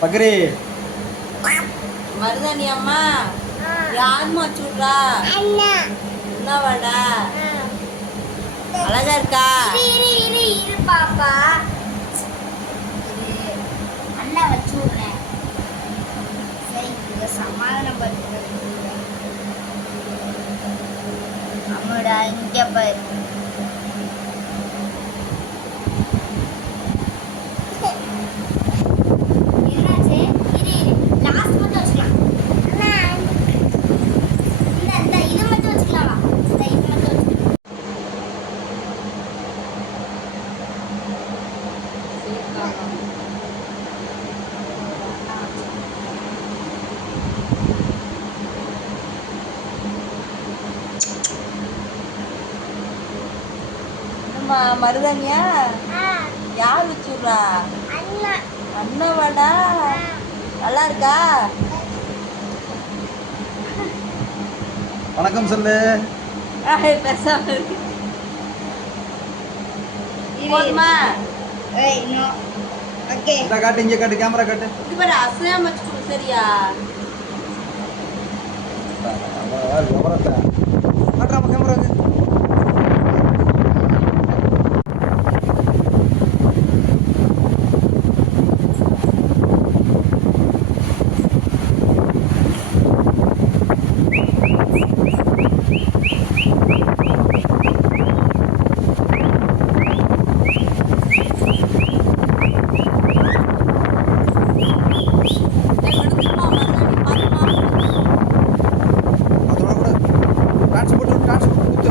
பக்ரி மருதாணி அம்மா யாருமா வச்சுட்றா என்னவாடா அழகா இருக்கா? இரு பாப்பா, அண்ணா வச்சு விடுறேன். சரி, இங்க சமாதானம் பண்ணுறேன். அம்மாடா இங்க பாரு. என்னாச்சு? இரு லாஸ்ட் மட்டும் வச்சுக்கலாம். இந்த இது மட்டும் வச்சுக்கலாமா? இந்த இது மட்டும் வச்சுக்கலாம். அம்மா மருதாணியா யார் வச்சுட்றா? அண்ணாவாடா நல்லா இருக்கா? வணக்கம் சொல்லு. பேசாம இருக்கு போதுமா? ஓகே, இந்த காட்டு, இங்கே காட்டு, கேமரா காட்டு. இது பாரு அசையாம வச்சு கொடு சரியா? விவரத்தை காட்டுறாம கேமராங்க. அதோட கூட டான்ஸ் போட்டு டான்ஸ் கொடுத்து